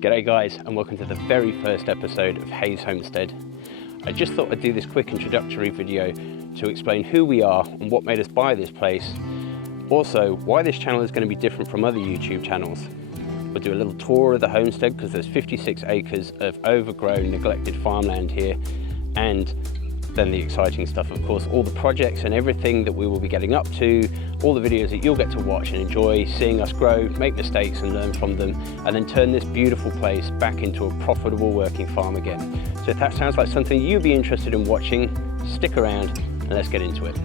G'day guys, and welcome to the very first episode of Hayes Homestead. I just thought I'd do this quick introductory video to explain who we are and what made us buy this place. Also, why this channel is going to be different from other YouTube channels. We'll do a little tour of the homestead because there's 56 acres of overgrown, neglected farmland here, and then the exciting stuff, of course, all the projects and everything that we will be getting up to, all the videos that you'll get to watch and enjoy, seeing us grow, make mistakes and learn from them, and then turn this beautiful place back into a profitable working farm again. So if that sounds like something you'd be interested in watching, stick around and let's get into it.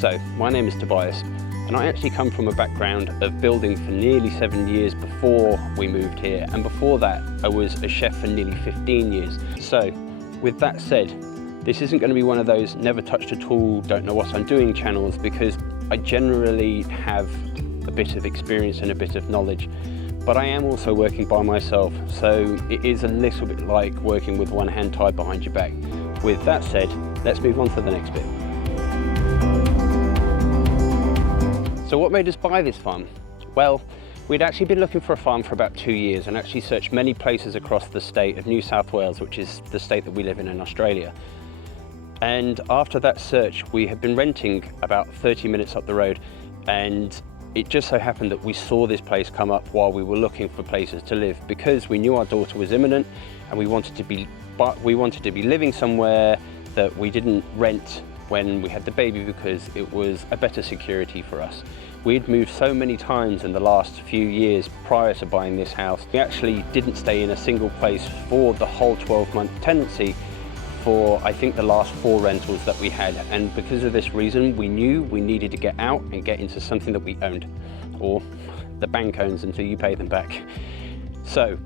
So, my name is Tobias, and I actually come from a background of building for nearly 7 years before we moved here, and before that I was a chef for nearly 15 years. So, with that said, this isn't going to be one of those never touched a tool, don't know what I'm doing channels, because I generally have a bit of experience and a bit of knowledge, but I am also working by myself, so it is a little bit like working with one hand tied behind your back. With that said, let's move on to the next bit. So what made us buy this farm? Well, we'd actually been looking for a farm for about 2 years and actually searched many places across the state of New South Wales, which is the state that we live in Australia. And after that search, we had been renting about 30 minutes up the road, and it just so happened that we saw this place come up while we were looking for places to live, because we knew our daughter was imminent and we wanted to be living somewhere that we didn't rent when we had the baby, because it was a better security for us. We'd moved so many times in the last few years prior to buying this house. We actually didn't stay in a single place for the whole 12-month tenancy for I think the last 4 rentals that we had, and because of this reason we knew we needed to get out and get into something that we owned, or the bank owns until you pay them back. So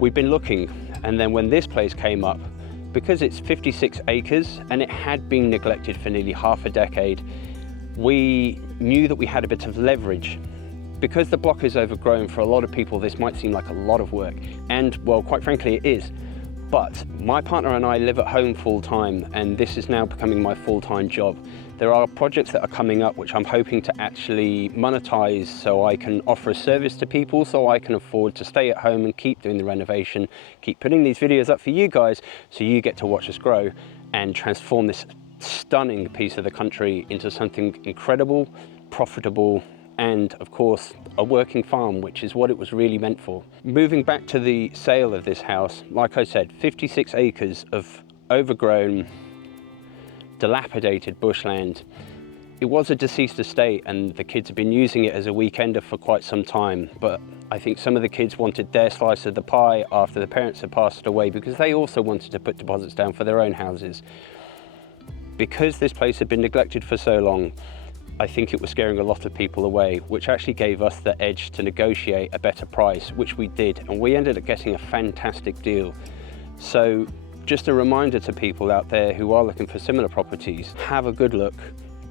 we've been looking, and then when this place came up, because it's 56 acres and it had been neglected for nearly half a decade, we knew that we had a bit of leverage. Because the block is overgrown, for a lot of people this might seem like a lot of work, and well, quite frankly it is. But my partner and I live at home full time, and this is now becoming my full-time job. There are projects that are coming up which I'm hoping to actually monetize, so I can offer a service to people, so I can afford to stay at home and keep doing the renovation, keep putting these videos up for you guys, so you get to watch us grow and transform this stunning piece of the country into something incredible, profitable, and of course a working farm, which is what it was really meant for. Moving back to the sale of this house, like I said, 56 acres of overgrown, dilapidated bushland. It was a deceased estate and the kids have been using it as a weekender for quite some time, but I think some of the kids wanted their slice of the pie after the parents had passed away, because they also wanted to put deposits down for their own houses. Because this place had been neglected for so long, I think it was scaring a lot of people away, which actually gave us the edge to negotiate a better price, which we did, and we ended up getting a fantastic deal. So just a reminder to people out there who are looking for similar properties, have a good look,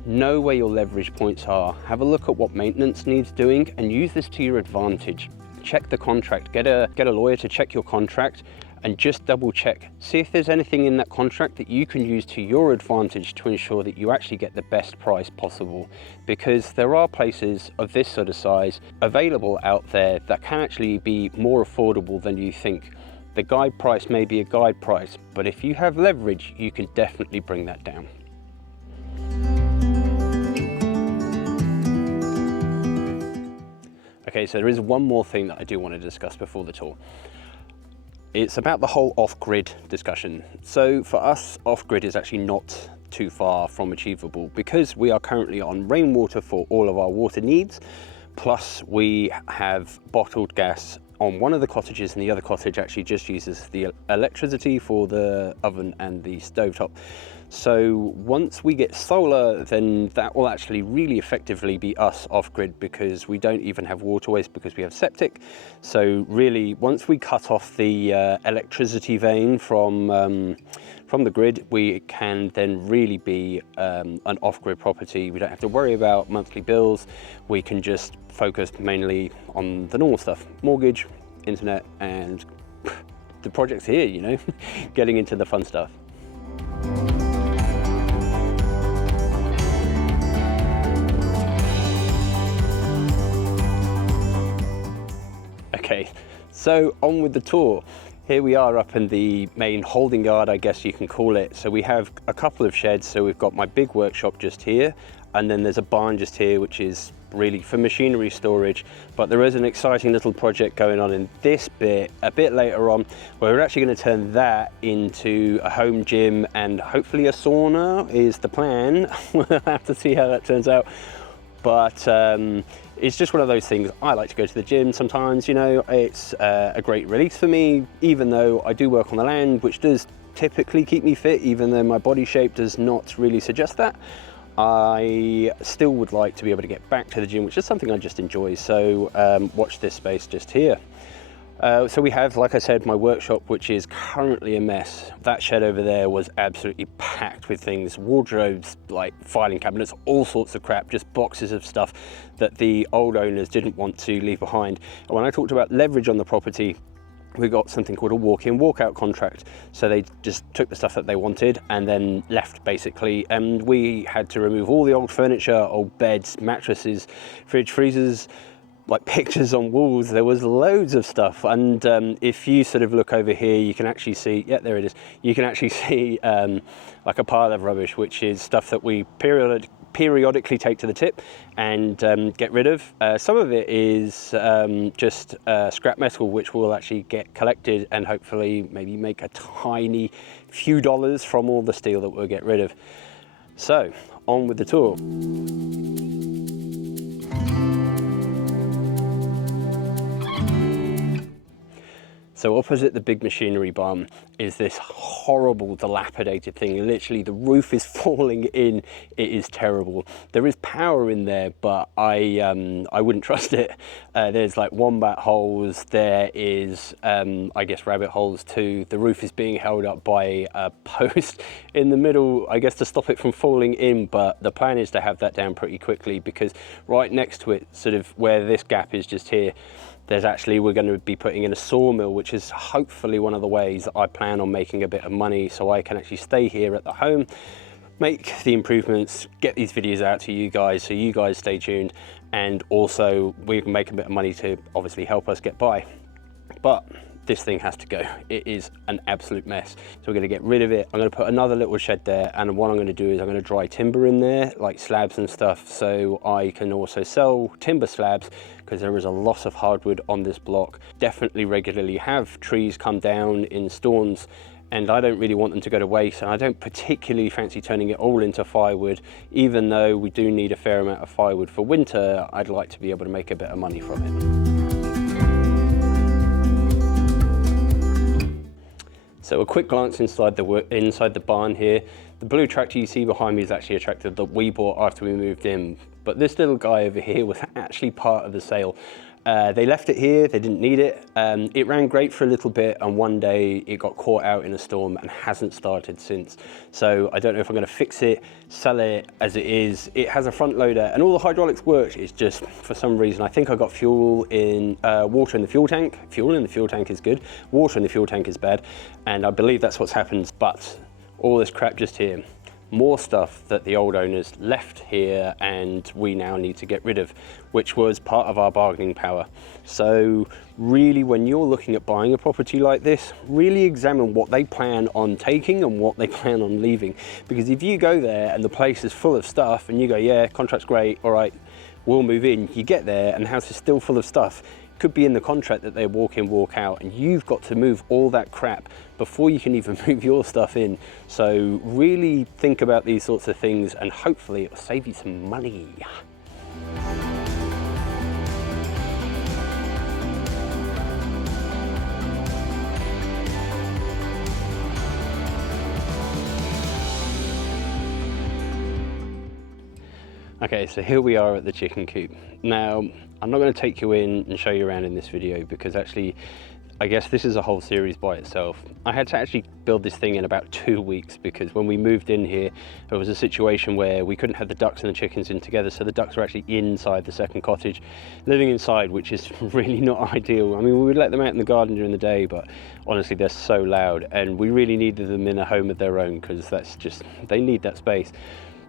know where your leverage points are, have a look at what maintenance needs doing, and use this to your advantage. Check the contract, get a lawyer to check your contract, and just double check. See if there's anything in that contract that you can use to your advantage to ensure that you actually get the best price possible, because there are places of this sort of size available out there that can actually be more affordable than you think. The guide price may be a guide price, but if you have leverage, you can definitely bring that down. Okay, so there is one more thing that I do want to discuss before the tour. It's about the whole off-grid discussion. So for us, off-grid is actually not too far from achievable, because we are currently on rainwater for all of our water needs, plus we have bottled gas on one of the cottages, and the other cottage actually just uses the electricity for the oven and the stovetop. So once we get solar, then that will actually really effectively be us off-grid, because we don't even have waterways because we have septic. So really, once we cut off the electricity vein from the grid, we can then really be an off-grid property. We don't have to worry about monthly bills. We can just focus mainly on the normal stuff: mortgage, internet, and the project's here, you know, getting into the fun stuff. Okay, so on with the tour. Here we are up in the main holding yard, I guess you can call it. So we have a couple of sheds. So we've got my big workshop just here, and then there's a barn just here, which is really for machinery storage. But there is an exciting little project going on in this bit a bit later on, where we're actually going to turn that into a home gym and hopefully a sauna is the plan. We'll have to see how that turns out. But it's just one of those things. I like to go to the gym sometimes, you know. It's a great release for me, even though I do work on the land, which does typically keep me fit, even though my body shape does not really suggest that. I still would like to be able to get back to the gym, which is something I just enjoy. So watch this space just here. So we have, like I said, my workshop, which is currently a mess. That shed over there was absolutely packed with things, wardrobes, like filing cabinets, all sorts of crap, just boxes of stuff that the old owners didn't want to leave behind. And when I talked about leverage on the property, we got something called a walk-in, walk-out contract. So they just took the stuff that they wanted and then left, basically. And we had to remove all the old furniture, old beds, mattresses, fridge, freezers, like pictures on walls. There was loads of stuff. And if you sort of look over here, you can actually see, yeah, there it is. You can actually see like a pile of rubbish, which is stuff that we periodically take to the tip and get rid of. Some of it is just scrap metal, which will actually get collected and hopefully maybe make a tiny few dollars from all the steel that we'll get rid of. So on with the tour. So opposite the big machinery barn is this horrible dilapidated thing. Literally the roof is falling in. It is terrible. There is power in there, but I wouldn't trust it. There's like wombat holes. There is, I guess, rabbit holes too. The roof is being held up by a post in the middle, I guess, to stop it from falling in. But the plan is to have that down pretty quickly, because right next to it, sort of where this gap is just here, there's actually, we're going to be putting in a sawmill, which is hopefully one of the ways that I plan on making a bit of money, so I can actually stay here at the home, make the improvements, get these videos out to you guys, so you guys stay tuned, and also we can make a bit of money to obviously help us get by. But this thing has to go. It is an absolute mess. So we're going to get rid of it. I'm going to put another little shed there, and what I'm going to do is I'm going to dry timber in there, like slabs and stuff, so I can also sell timber slabs, because there is a lot of hardwood on this block. Definitely regularly have trees come down in storms, and I don't really want them to go to waste, and I don't particularly fancy turning it all into firewood. Even though we do need a fair amount of firewood for winter, I'd like to be able to make a bit of money from it. So a quick glance inside the barn here. The blue tractor you see behind me is actually a tractor that we bought after we moved in, but this little guy over here was actually part of the sale. They left it here, they didn't need it. It ran great for a little bit, and one day it got caught out in a storm and hasn't started since. So I don't know if I'm going to fix it, sell it as it is. It has a front loader and all the hydraulics work. It's just, for some reason, I think I got water in the fuel tank. Fuel in the fuel tank is good, water in the fuel tank is bad, and I believe that's what's happened. But all this crap just here, more stuff that the old owners left here and we now need to get rid of, which was part of our bargaining power. So really, when you're looking at buying a property like this, really examine what they plan on taking and what they plan on leaving. Because if you go there and the place is full of stuff and you go, yeah, contract's great, all right, we'll move in, you get there and the house is still full of stuff, could be in the contract that they walk in, walk out, and you've got to move all that crap before you can even move your stuff in. So really think about these sorts of things, and hopefully it'll save you some money. Okay, so here we are at the chicken coop. Now, I'm not going to take you in and show you around in this video, because actually I guess this is a whole series by itself. I had to actually build this thing in about 2 weeks because when we moved in here, there was a situation where we couldn't have the ducks and the chickens in together, so the ducks were actually inside the second cottage, living inside, which is really not ideal. I mean, we would let them out in the garden during the day, but honestly, they're so loud, and we really needed them in a home of their own because that's just, they need that space.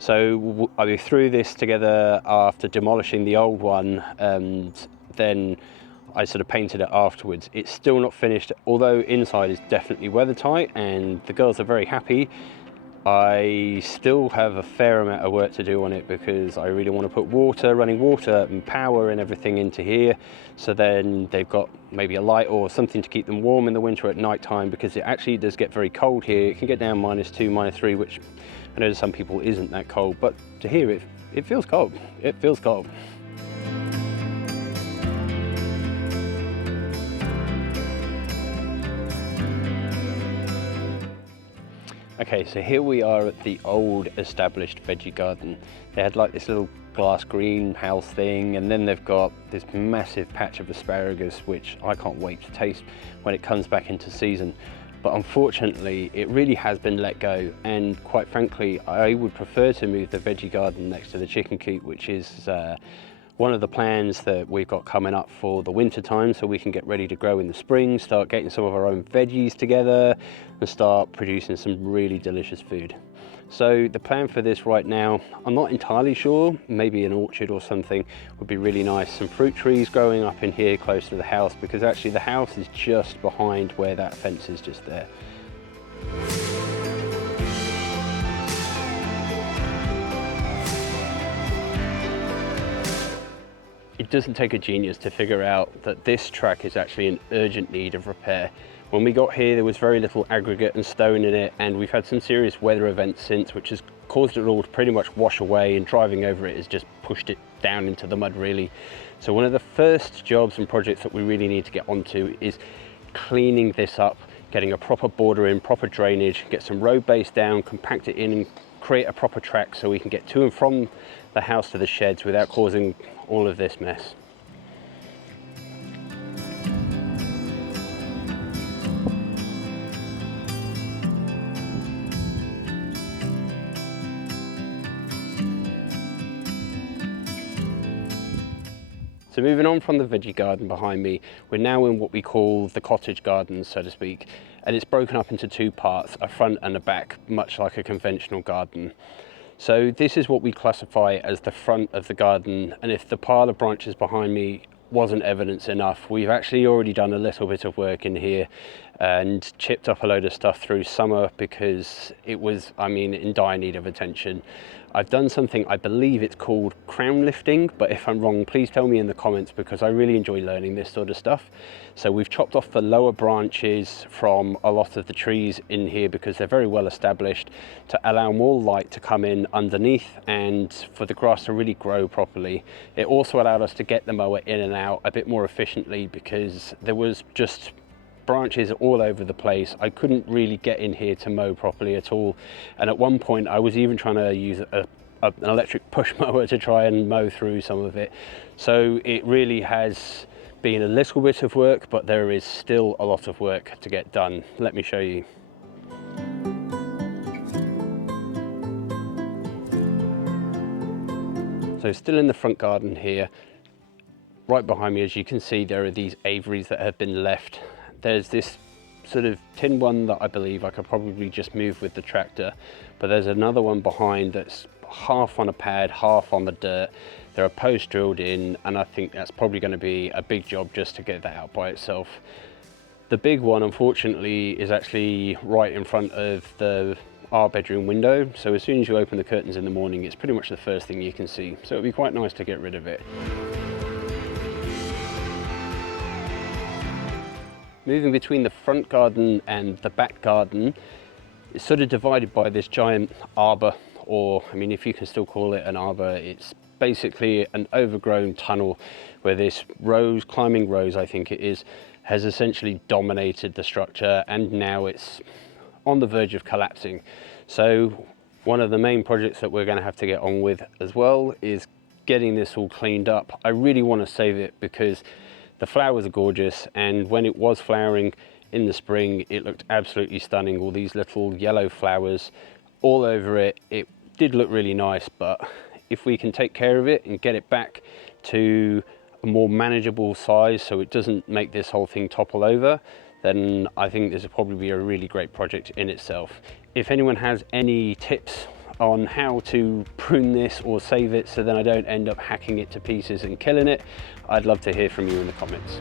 So I threw this together after demolishing the old one, and then I sort of painted it afterwards. It's still not finished, although inside is definitely weather tight and the girls are very happy. I still have a fair amount of work to do on it because I really want to put water, running water and power and everything into here, so then they've got maybe a light or something to keep them warm in the winter at night time, because it actually does get very cold here. It can get down -2, -3, which I know to some people isn't that cold, but to here it feels cold. It feels cold. Okay, so here we are at the old established veggie garden. They had like this little glass greenhouse thing, and then they've got this massive patch of asparagus, which I can't wait to taste when it comes back into season. But unfortunately, it really has been let go. And quite frankly, I would prefer to move the veggie garden next to the chicken coop, which is one of the plans that we've got coming up for the winter time, so we can get ready to grow in the spring, start getting some of our own veggies together and start producing some really delicious food. So the plan for this right now, I'm not entirely sure, maybe an orchard or something would be really nice. Some fruit trees growing up in here close to the house, because actually the house is just behind where that fence is just there. It doesn't take a genius to figure out that this track is actually in urgent need of repair. When we got here, there was very little aggregate and stone in it, and we've had some serious weather events since, which has caused it all to pretty much wash away, and driving over it has just pushed it down into the mud really. So one of the first jobs and projects that we really need to get onto is cleaning this up, getting a proper border in, proper drainage, get some road base down, compact it in and create a proper track so we can get to and from the house to the sheds without causing all of this mess. So moving on from the veggie garden behind me, we're now in what we call the cottage garden, so to speak, and it's broken up into two parts, a front and a back, much like a conventional garden. So this is what we classify as the front of the garden, and if the pile of branches behind me wasn't evidence enough, we've actually already done a little bit of work in here and chipped up a load of stuff through summer because it was, I mean, in dire need of attention. I've done something, I believe it's called crown lifting, but if I'm wrong, please tell me in the comments because I really enjoy learning this sort of stuff. So we've chopped off the lower branches from a lot of the trees in here because they're very well established, to allow more light to come in underneath and for the grass to really grow properly. It also allowed us to get the mower in and out a bit more efficiently because there was just branches all over the place. I couldn't really get in here to mow properly at all, and at one point I was even trying to use an electric push mower to try and mow through some of it. So it really has been a little bit of work, but there is still a lot of work to get done. Let me show you. So still in the front garden here, right behind me, as you can see, there are these aviaries that have been left. There's this sort of tin one that I believe I could probably just move with the tractor, but there's another one behind that's half on a pad, half on the dirt. There are posts drilled in, and I think that's probably going to be a big job just to get that out by itself. The big one, unfortunately, is actually right in front of our bedroom window, so as soon as you open the curtains in the morning, it's pretty much the first thing you can see, so it'd be quite nice to get rid of it. Moving between the front garden and the back garden, it's sort of divided by this giant arbor, or I mean, if you can still call it an arbor, it's basically an overgrown tunnel where this climbing rose, I think it is, has essentially dominated the structure, and now it's on the verge of collapsing. So one of the main projects that we're going to have to get on with as well is getting this all cleaned up. I really want to save it because The flowers are gorgeous, and when it was flowering in the spring, it looked absolutely stunning. All these little yellow flowers all over it. It did look really nice, but if we can take care of it and get it back to a more manageable size so it doesn't make this whole thing topple over, then I think this will probably be a really great project in itself. If anyone has any tips on how to prune this or save it so then I don't end up hacking it to pieces and killing it, I'd love to hear from you in the comments.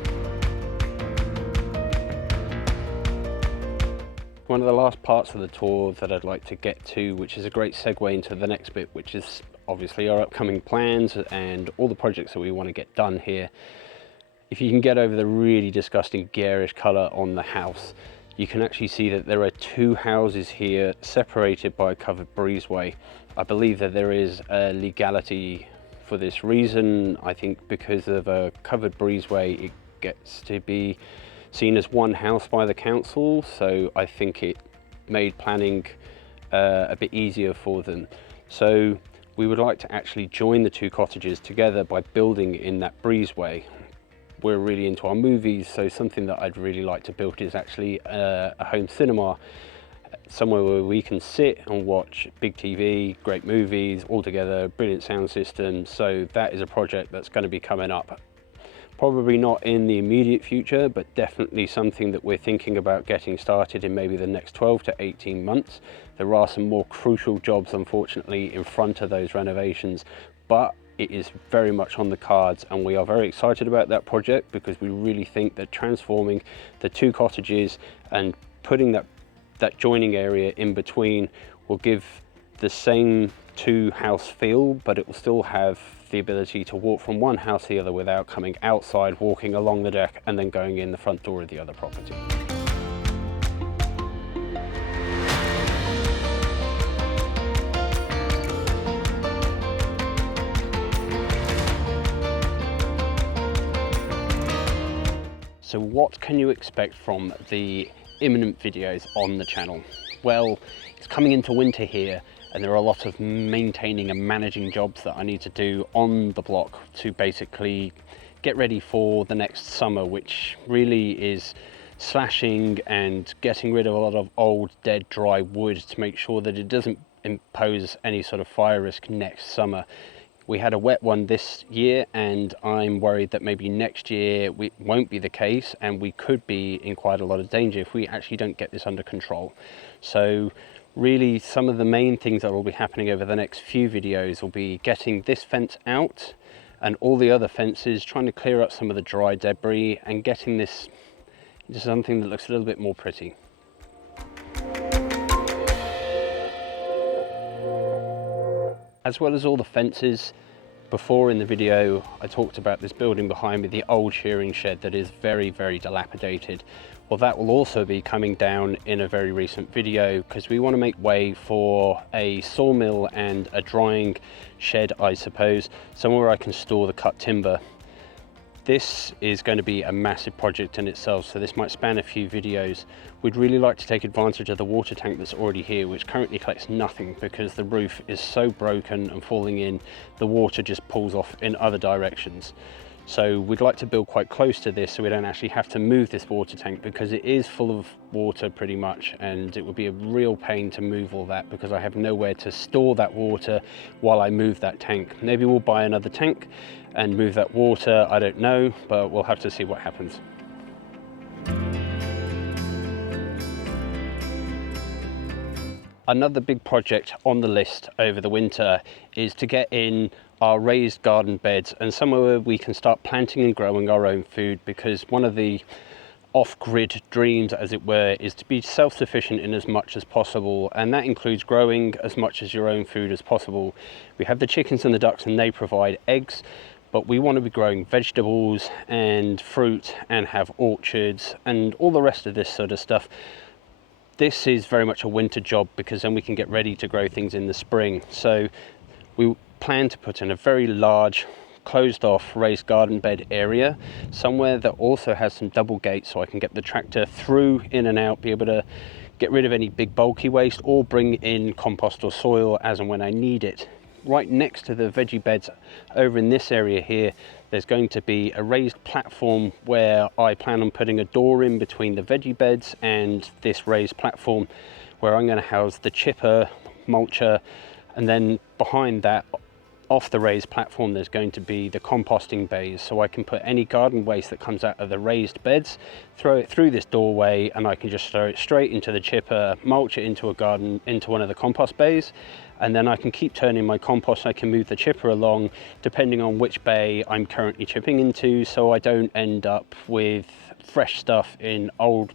One of the last parts of the tour that I'd like to get to, which is a great segue into the next bit, which is obviously our upcoming plans and all the projects that we want to get done here. If you can get over the really disgusting garish colour on the house, you can actually see that there are two houses here separated by a covered breezeway. I believe that there is a legality for this reason. I think because of a covered breezeway, it gets to be seen as one house by the council, so I think it made planning a bit easier for them. So we would like to actually join the two cottages together by building in that breezeway. We're really into our movies, so something that I'd really like to build is actually a home cinema, somewhere where we can sit and watch big TV, great movies all together, brilliant sound system. So that is a project that's going to be coming up. Probably not in the immediate future, but definitely something that we're thinking about getting started in maybe the next 12 to 18 months. There are some more crucial jobs, unfortunately, in front of those renovations, but it is very much on the cards, and we are very excited about that project because we really think that transforming the two cottages and putting that joining area in between will give the same two house feel, but it will still have the ability to walk from one house to the other without coming outside, walking along the deck and then going in the front door of the other property. So what can you expect from the imminent videos on the channel? Well, it's coming into winter here, and there are a lot of maintaining and managing jobs that I need to do on the block to basically get ready for the next summer, which really is slashing and getting rid of a lot of old, dead, dry wood to make sure that it doesn't impose any sort of fire risk next summer. We had a wet one this year, and I'm worried that maybe next year it won't be the case, and we could be in quite a lot of danger if we actually don't get this under control. So really, some of the main things that will be happening over the next few videos will be getting this fence out and all the other fences, trying to clear up some of the dry debris and getting this into something that looks a little bit more pretty. As well as all the fences, before in the video I talked about this building behind me, the old shearing shed that is very, very dilapidated. Well, that will also be coming down in a very recent video because we want to make way for a sawmill and a drying shed, I suppose, somewhere I can store the cut timber. This is going to be a massive project in itself, so this might span a few videos. We'd really like to take advantage of the water tank that's already here, which currently collects nothing because the roof is so broken and falling in, the water just pulls off in other directions. So we'd like to build quite close to this so we don't actually have to move this water tank, because it is full of water pretty much, and it would be a real pain to move all that because I have nowhere to store that water while I move that tank. Maybe we'll buy another tank and move that water, I don't know, but we'll have to see what happens. Another big project on the list over the winter is to get in our raised garden beds and somewhere where we can start planting and growing our own food, because one of the off-grid dreams, as it were, is to be self-sufficient in as much as possible, and that includes growing as much as your own food as possible. We have the chickens and the ducks and they provide eggs, but we want to be growing vegetables and fruit and have orchards and all the rest of this sort of stuff. This is very much a winter job because then we can get ready to grow things in the spring. So we plan to put in a very large closed off raised garden bed area, somewhere that also has some double gates so I can get the tractor through, in and out, be able to get rid of any big bulky waste or bring in compost or soil as and when I need it. right next to the veggie beds over in this area here, there's going to be a raised platform where I plan on putting a door in between the veggie beds and this raised platform, where I'm going to house the chipper, mulcher, and then behind that, off the raised platform, there's going to be the composting bays, so I can put any garden waste that comes out of the raised beds, throw it through this doorway, and I can just throw it straight into the chipper, mulch it into one of the compost bays, and then I can keep turning my compost. I can move the chipper along depending on which bay I'm currently chipping into, so I don't end up with fresh stuff in old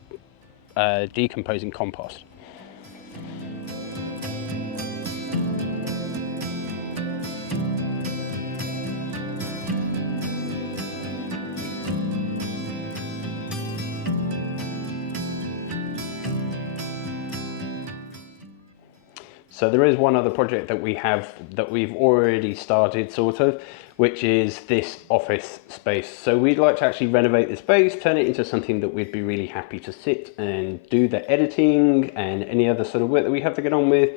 decomposing compost. So there is one other project that we've already started, sort of, which is this office space. So we'd like to actually renovate this space, turn it into something that we'd be really happy to sit and do the editing and any other sort of work that we have to get on with.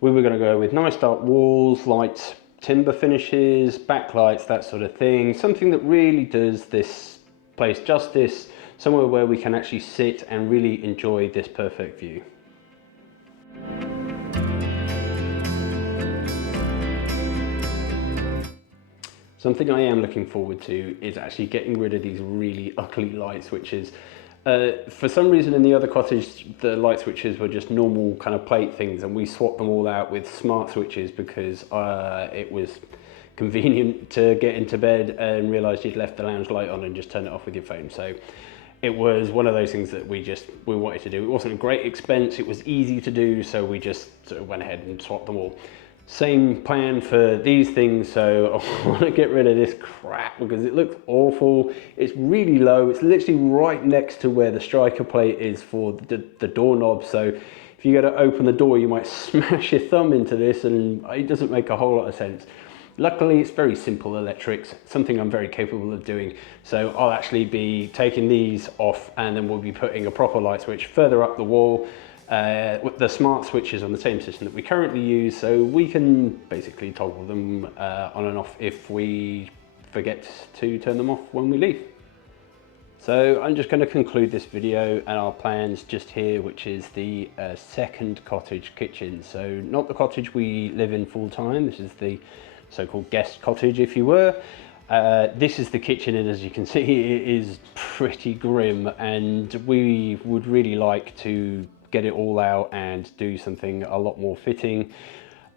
We were going to go with nice dark walls, light timber finishes, backlights, that sort of thing. Something that really does this place justice, somewhere where we can actually sit and really enjoy this perfect view. Something I am looking forward to is actually getting rid of these really ugly light switches. For some reason in the other cottage, the light switches were just normal kind of plate things, and we swapped them all out with smart switches because it was convenient to get into bed and realise you'd left the lounge light on and just turn it off with your phone. So it was one of those things that we wanted to do. It wasn't a great expense, it was easy to do, so we just sort of went ahead and swapped them all. Same plan for these things, so I want to get rid of this crap because it looks awful. It's really low, it's literally right next to where the striker plate is for the doorknob, so if you go to open the door you might smash your thumb into this and it doesn't make a whole lot of sense. Luckily it's very simple electrics, something I'm very capable of doing, so I'll actually be taking these off and then we'll be putting a proper light switch further up the wall. With the smart switches on the same system that we currently use, so we can basically toggle them on and off if we forget to turn them off when we leave. So I'm just going to conclude this video and our plans just here, which is the second cottage kitchen. So not the cottage we live in full time, this is the so-called guest cottage if you were. This is the kitchen, and as you can see it is pretty grim, and we would really like to get it all out and do something a lot more fitting.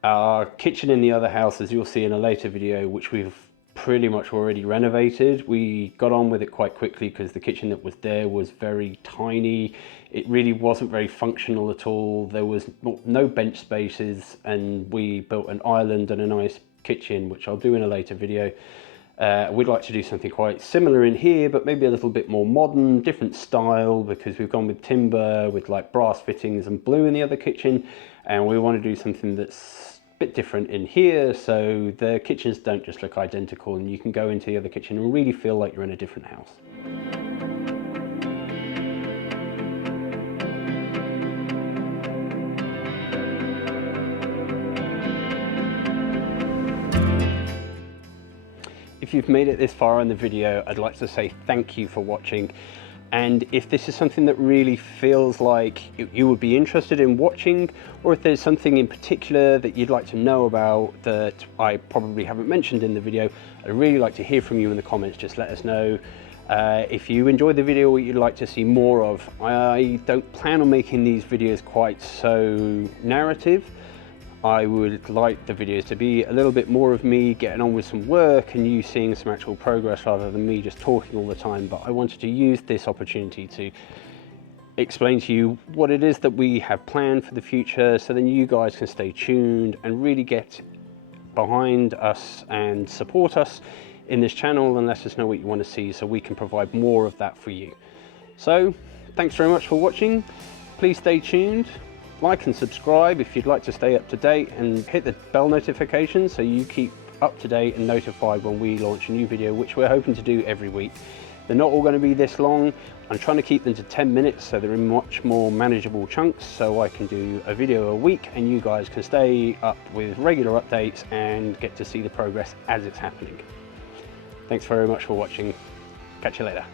Our kitchen in the other house, as you'll see in a later video, which we've pretty much already renovated, we got on with it quite quickly because the kitchen that was there was very tiny. It really wasn't very functional at all. There was no bench spaces, and we built an island and a nice kitchen, which I'll do in a later video. We'd like to do something quite similar in here, but maybe a little bit more modern, different style, because we've gone with timber with like brass fittings and blue in the other kitchen, and we want to do something that's a bit different in here, so the kitchens don't just look identical and you can go into the other kitchen and really feel like you're in a different house. If you've made it this far in the video, I'd like to say thank you for watching. And if this is something that really feels like you would be interested in watching, or if there's something in particular that you'd like to know about that I probably haven't mentioned in the video, I'd really like to hear from you in the comments. Just let us know. If you enjoyed the video, what you'd like to see more of. I don't plan on making these videos quite so narrative. I would like the videos to be a little bit more of me getting on with some work and you seeing some actual progress rather than me just talking all the time. But I wanted to use this opportunity to explain to you what it is that we have planned for the future, so then you guys can stay tuned and really get behind us and support us in this channel and let us know what you want to see so we can provide more of that for you. So thanks very much for watching. Please stay tuned. Like and subscribe if you'd like to stay up to date, and hit the bell notification so you keep up to date and notified when we launch a new video, which we're hoping to do every week. They're not all going to be this long. I'm trying to keep them to 10 minutes so they're in much more manageable chunks, so I can do a video a week and you guys can stay up with regular updates and get to see the progress as it's happening. Thanks very much for watching. Catch you later.